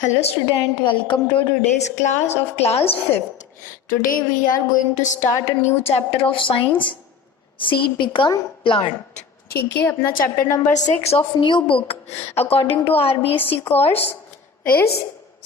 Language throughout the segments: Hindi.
Hello student, welcome to today's class of class 5th. Today we are going to start a new chapter of science, seed become plant. ठीक है, अपना chapter number 6 of new book according to RBSC course is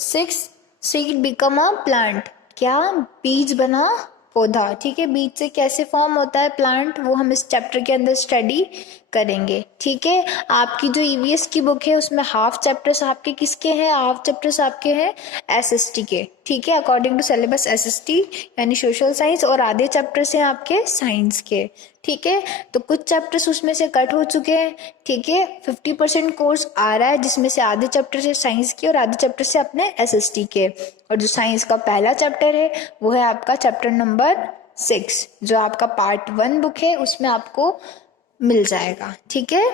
6 seed become a plant. क्या बीज बना पौधा. ठीक है, बीज से कैसे फॉर्म होता है प्लांट वो हम इस चैप्टर के अंदर स्टडी करेंगे. ठीक है, आपकी जो ईवीएस की बुक है उसमें हाफ चैप्टर्स आपके किसके हैं, हाफ चैप्टर्स आपके हैं एसएसटी के. ठीक है, अकॉर्डिंग टू सिलेबस एसएसटी यानी सोशल साइंस, और आधे चैप्टर्स हैं आपके साइंस के. ठीक है, तो कुछ चैप्टर्स उसमें से कट हो चुके हैं. ठीक है, 50% कोर्स आ रहा है जिसमें से आधे चैप्टर से साइंस के और आधे चैप्टर से अपने एसएसटी के. और जो साइंस का पहला चैप्टर है वो है आपका चैप्टर नंबर 6 जो आपका पार्ट 1 बुक है उसमें आपको मिल जाएगा. ठीक है,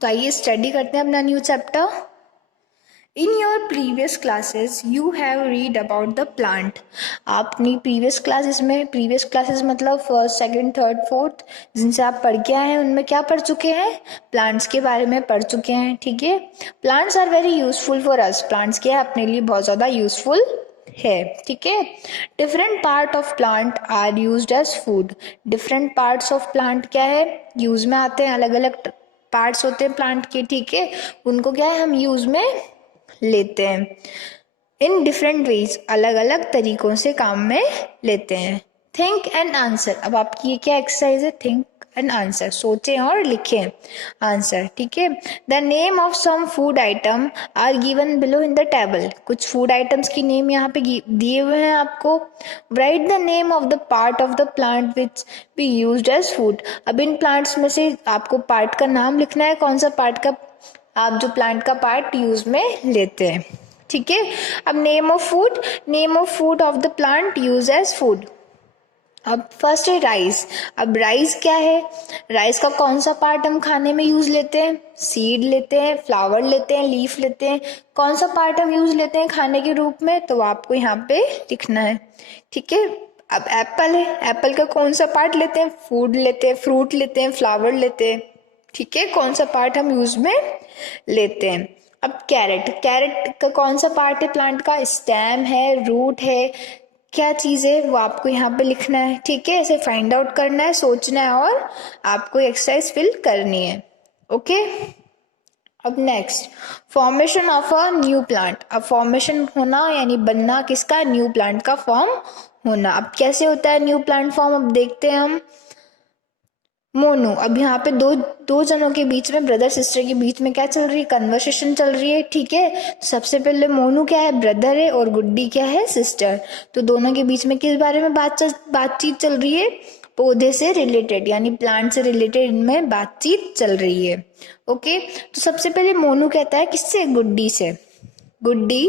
तो आइए स्टडी करते हैं अपना new chapter. In your previous classes you have read about the plant. आप अपनी प्रीवियस क्लासेस मतलब फर्स्ट सेकंड थर्ड फोर्थ जिनसे आप पढ़ के आए हैं उनमें क्या पढ़ चुके हैं, प्लांट्स के बारे में पढ़ चुके हैं. ठीक है, plants are very useful for us. Plants क्या है, अपने लिए बहुत ज़्यादा यूजफुल है. ठीक है, different part of plant are used as food. Different parts of plant क्या है, यूज में आते हैं. अलग अलग पार्ट्स होते हैं प्लांट के. ठीक है, उनको क्या है हम यूज में लेते हैं. इन डिफरेंट वेज, अलग अलग तरीकों से काम में लेते हैं. Think and answer. अब आपकी ये क्या एक्सरसाइज है, थिंक एंड आंसर. सोचें और लिखें आंसर. ठीक है, the name of some food item are given below in the table. कुछ फूड आइटम्स की नेम यहाँ पे दिए हुए हैं आपको. Right the name of the part of the plant which be used as food. अब इन प्लांट्स में से आपको पार्ट का नाम लिखना है, कौन सा पार्ट का आप जो प्लांट का पार्ट यूज में लेते हैं. ठीक है, अब name of food of the plant use as food. अब फर्स्ट है राइस. अब राइस क्या है, राइस का कौन सा पार्ट हम खाने में यूज लेते हैं, सीड लेते हैं, फ्लावर लेते हैं, लीफ लेते हैं. कौन सा पार्ट हम यूज लेते हैं खाने के रूप में, तो आपको यहाँ पे लिखना है. ठीक है, अब एप्पल है. एप्पल का कौन सा पार्ट लेते हैं, फूड लेते हैं, फ्रूट लेते हैं, फ्लावर लेते हैं. ठीक है, कौन सा पार्ट हम यूज में लेते हैं. अब कैरेट का कौन सा पार्ट है प्लांट का, स्टेम है, रूट है, क्या चीज है वो आपको यहाँ पे लिखना है. ठीक है, ऐसे फाइंड आउट करना है, सोचना है और आपको एक्सरसाइज फिल करनी है. ओके, अब next formation of a new plant. अब फॉर्मेशन होना यानी बनना किसका, न्यू प्लांट का फॉर्म होना. अब कैसे होता है न्यू प्लांट फॉर्म, अब देखते हैं हम. मोनू. अब यहाँ पे दो जनों के बीच में, ब्रदर सिस्टर के बीच में क्या चल रही है, कन्वर्सेशन चल रही है. ठीक है, सबसे पहले मोनू क्या है, ब्रदर है, और गुड्डी क्या है, सिस्टर. तो दोनों के बीच में किस बारे में बातचीत चल रही है, पौधे से रिलेटेड यानी प्लांट से रिलेटेड इनमें बातचीत चल रही है. ओके, तो सबसे पहले मोनू कहता है किससे, गुड्डी से. Goody,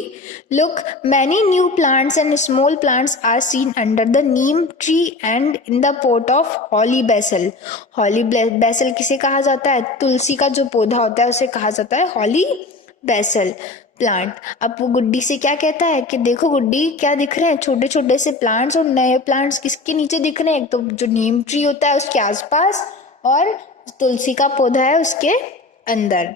look, many new plants and small plants are seen under the neem tree and in the pot of holly basil. Holly basil किसे कहा जाता है, तुलसी का जो पौधा होता है उसे कहा जाता है holly basil प्लांट. अब वो गुड्डी से क्या कहता है कि देखो गुड्डी क्या दिख रहे हैं, छोटे छोटे से प्लांट्स, और नए प्लांट्स किसके नीचे दिख रहे हैं, एक तो जो नीम ट्री होता है उसके आसपास और तुलसी का पौधा है उसके अंदर.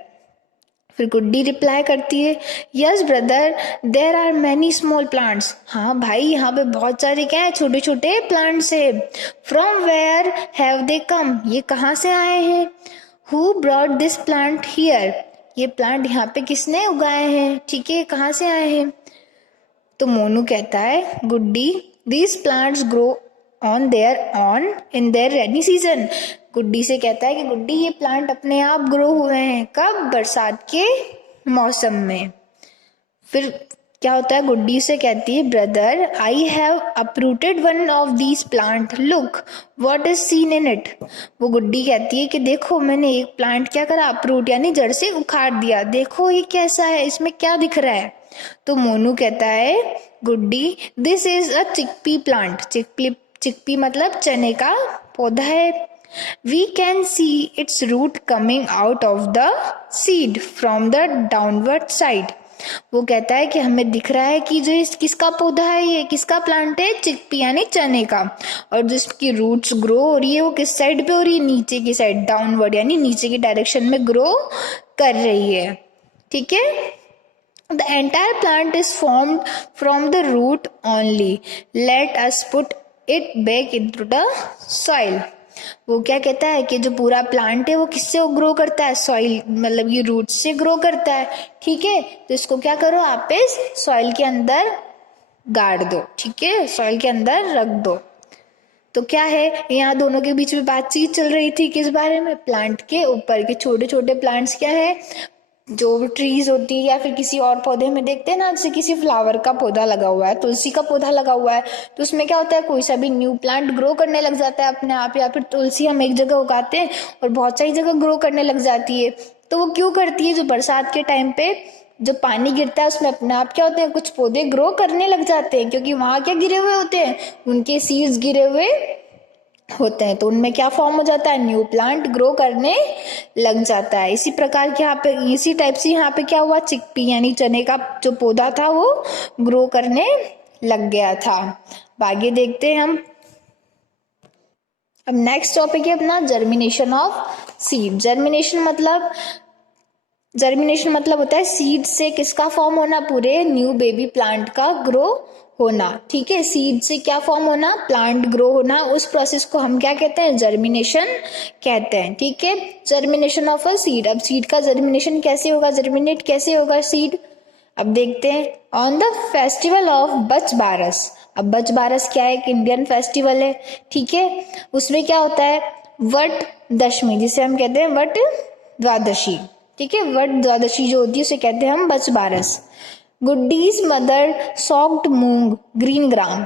फिर गुड्डी रिप्लाई करती है, yes brother there are many small plants. हाँ भाई, यहाँ पे बहुत सारे क्या है, छोटे छोटे प्लांट्स है. फ्रॉम वेयर हैव दे कम. ये कहाँ से आए हैं. Who brought this plant here. ये प्लांट यहाँ पे किसने उगाए हैं. ठीक है, कहाँ से आए हैं. तो मोनू कहता है Guddi, these plants grow on in their rainy season. Guddi से कहता है कि गुड्डी ये प्लांट अपने आप ग्रो हुए हैं, कब, बरसात के मौसम में. फिर क्या होता है, गुड्डी से कहती है brother I have uprooted one of these plant, look what is seen in it. वो गुड्डी कहती है कि देखो मैंने एक प्लांट क्या करा, अपरूट यानी जड़ से उखाड़ दिया, देखो ये कैसा है, इसमें क्या दिख रहा है. तो मोनू कहता है Guddi this is a chickpea plant. Chickpea मतलब चने का पौधा है. We can see its root coming out of the seed from the downward side. वो कहता है कि हमें दिख रहा है कि जो इस किसका पौधा है, ये किसका प्लांट है, चिकपी यानी चने का, और जिसकी रूट्स ग्रो हो रही है वो किस साइड पे हो रही है, नीचे की साइड, डाउनवर्ड यानी नीचे की डायरेक्शन में ग्रो कर रही है. ठीक है, The entire plant is formed from the root only. Let us put it back into the soil. वो क्या कहता है कि जो पूरा प्लांट है वो किससे ग्रो करता है, सॉइल मतलब ये रूट से ग्रो करता है, ठीक है। तो इसको क्या करो, आप इस सॉइल के अंदर गाड़ दो, ठीक है, सॉइल के अंदर रख दो। तो क्या है, यहाँ दोनों के बीच में बातचीत चल रही थी किस बारे में, प्लांट के ऊपर के छोटे छोटे प्लांट्स क्या है, जो ट्रीज होती है या फिर किसी और पौधे में देखते हैं ना, जैसे किसी फ्लावर का पौधा लगा हुआ है, तुलसी का पौधा लगा हुआ है, तो उसमें क्या होता है, कोई सा भी न्यू प्लांट ग्रो करने लग जाता है अपने आप, या फिर तुलसी हम एक जगह उगाते हैं और बहुत सारी जगह ग्रो करने लग जाती है। तो वो क्यों करती है, जो बरसात के टाइम पे जो पानी गिरता है उसमें अपने आप क्या होते हैं, कुछ पौधे ग्रो करने लग जाते हैं, क्योंकि वहां क्या गिरे हुए होते हैं, उनके सीड्स गिरे हुए होते हैं, तो उनमें क्या फॉर्म हो जाता है, न्यू प्लांट ग्रो करने लग जाता है। इसी प्रकार के यहाँ पे, इसी टाइप से यहाँ पे क्या हुआ, चिकपी यानी चने का जो पौधा था वो ग्रो करने लग गया था। आगे देखते हैं हम। अब नेक्स्ट टॉपिक है अपना जर्मिनेशन ऑफ सीड। जर्मिनेशन मतलब होता है सीड से किसका फॉर्म होना, पूरे न्यू बेबी प्लांट का ग्रो होना, ठीक है। सीड से क्या फॉर्म होना, प्लांट ग्रो होना, उस प्रोसेस को हम क्या कहते हैं, जर्मिनेशन कहते हैं, ठीक है। Germination of a seed. अब सीड का जर्मिनेशन कैसे होगा, जर्मिनेट कैसे होगा सीड, अब देखते हैं। ऑन द फेस्टिवल ऑफ बच बारस। अब बच बारस क्या है, एक इंडियन फेस्टिवल है, ठीक है। उसमें क्या होता है, वट दशमी, जिसे हम कहते हैं वट द्वादशी, ठीक है। वट द्वादशी जो होती है उसे कहते हैं हम बच बारस। गुड्डीज मदर सॉक्ड मूंग ग्रीन ग्राम।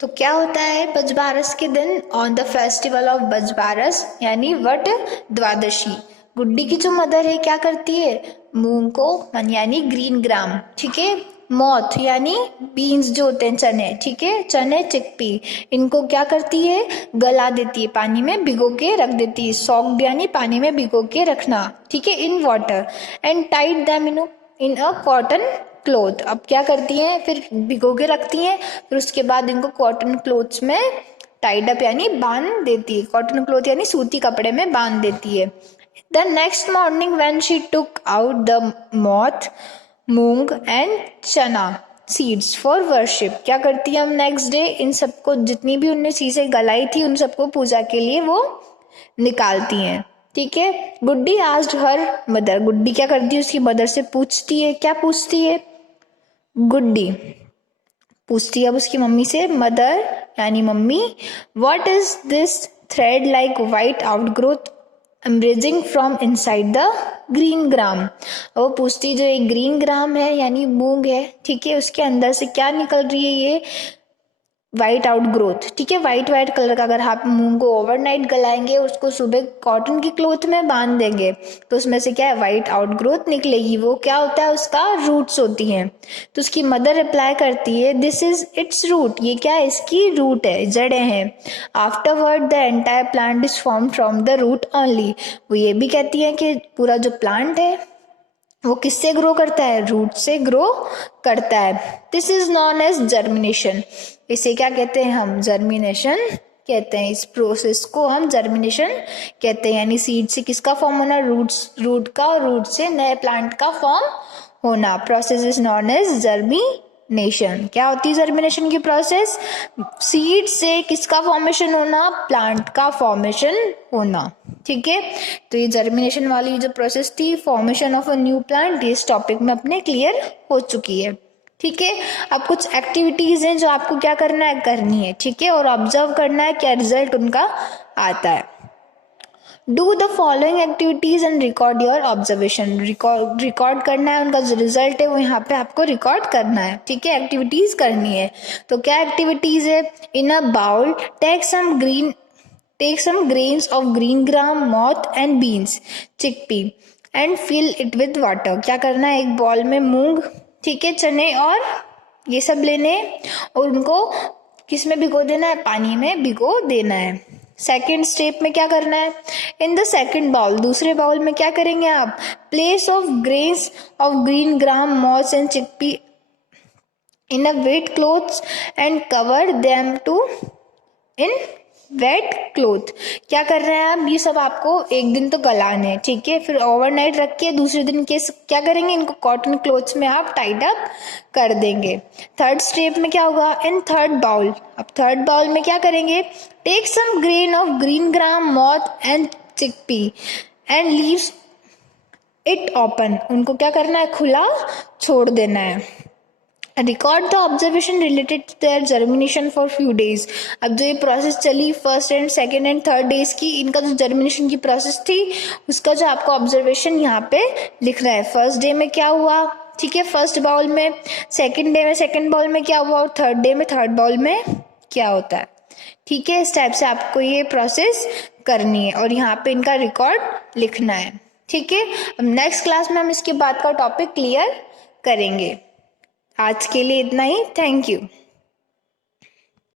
तो क्या होता है बजबारस के दिन, ऑन द फेस्टिवल ऑफ बजबारस यानी वट द्वादशी, गुड्डी की जो मदर है क्या करती है, मूंग को यानी ग्रीन ग्राम, ठीक है, मॉथ यानी बीन्स जो होते हैं चने, ठीक है, चने चिकपी, इनको क्या करती है, गला देती है, पानी में भिगो के रख देती है, सॉक्ड यानी पानी में भिगो के रखना, ठीक है, in water, and tied them in a cotton cloth. अब क्या करती हैं, फिर भिगो के रखती हैं, फिर उसके बाद इनको कॉटन क्लोथ्स में टाइड अप यानी बांध देती है, कॉटन क्लोथ यानी सूती कपड़े में बांध देती है। The next morning when she took out the moth moong and चना सीड्स फॉर वर्शिप, क्या करती है हम नेक्स्ट डे इन सबको, जितनी भी उनने चीजें गलाई थी उन सबको पूजा के लिए वो निकालती हैं, ठीक है। गुड्डी आस्क्ड हर मदर, गुड्डी क्या करती है, उसकी मदर से पूछती है, क्या पूछती है, गुड्डी पूछती है अब उसकी मम्मी से, मदर यानी mummy, what is this thread like white outgrowth emerging from inside the green gram. वो पूछती जो एक ग्रीन ग्राम है यानी मूंग है, ठीक है, उसके अंदर से क्या निकल रही है, ये वाइट आउट ग्रोथ, ठीक है, वाइट वाइट कलर का। अगर आप मूंग को ओवरनाइट गलाएंगे, उसको सुबह कॉटन की क्लोथ में बांध देंगे तो उसमें से क्या है, वाइट आउट ग्रोथ निकलेगी, वो क्या होता है, उसका रूट्स होती हैं। तो उसकी मदर रिप्लाई करती है, दिस इज इट्स रूट, ये क्या है, इसकी रूट है, जड़ें हैं। Afterward the entire plant is form from the root only. वो ये भी कहती है कि पूरा जो प्लांट है वो किससे ग्रो करता है, रूट से ग्रो करता है। This is known as germination, इसे क्या कहते हैं हम, जर्मिनेशन कहते हैं, इस प्रोसेस को हम जर्मिनेशन कहते हैं, यानी सीड से किसका फॉर्म होना, रूट का, और रूट से नए प्लांट का फॉर्म होना, process is known as germination. क्या होती है जर्मिनेशन की प्रोसेस, सीड से किसका फॉर्मेशन होना, प्लांट का फॉर्मेशन होना, ठीक है। तो ये जर्मिनेशन वाली जो प्रोसेस थी, formation of a new plant, इस टॉपिक में अपने क्लियर हो चुकी है, ठीक है। अब कुछ एक्टिविटीज हैं जो आपको क्या करना है, करनी है, ठीक है, और ऑब्जर्व करना है क्या रिजल्ट उनका आता है। Do the following activities and record your observation, record करना है, उनका जो रिजल्ट है वो यहाँ पे आपको रिकॉर्ड करना है, ठीक है, एक्टिविटीज करनी है। तो क्या एक्टिविटीज है, in a bowl take some grains of green gram, moth and beans, chickpea and fill it with water। क्या करना है, एक बॉल में मूंग, ठीक है, चने और ये सब लेने और उनको किस में भिगो देना है, पानी में भिगो देना है। सेकेंड स्टेप में क्या करना है, इन द सेकेंड बाउल, दूसरे बाउल में क्या करेंगे आप, place of grains of green gram, moth and chickpea in a wet cloths and cover them too in wet cloth, क्या कर रहे हैं आप, ये सब आपको एक दिन तो गलाने हैं, ठीक है, फिर ओवरनाइट रख के दूसरे दिन के क्या करेंगे, इनको कॉटन क्लोथ्स में आप टाइड अप कर देंगे। थर्ड स्टेप में क्या होगा, इन थर्ड बाउल, अब थर्ड बाउल में क्या करेंगे, take some grain of green gram moth and chickpea and leaves it open, उनको क्या करना है, खुला छोड़ देना है। Record the observation related to their germination for few days, अब जो ये प्रोसेस चली first and second and third days की, इनका जो जर्मिनेशन की प्रोसेस थी उसका जो आपको ऑब्जर्वेशन यहाँ पे लिखना है। फर्स्ट डे में क्या हुआ, ठीक है, फर्स्ट बाउल में, सेकेंड डे में सेकेंड बाउल में क्या हुआ, और थर्ड डे में थर्ड बाउल में क्या होता है, ठीक है। इस टाइप से आपको ये प्रोसेस करनी है और यहाँ पे इनका रिकॉर्ड लिखना है, ठीक है। अब नेक्स्ट क्लास में हम इसके बाद का टॉपिक क्लियर करेंगे। आज के लिए इतना ही, थैंक यू।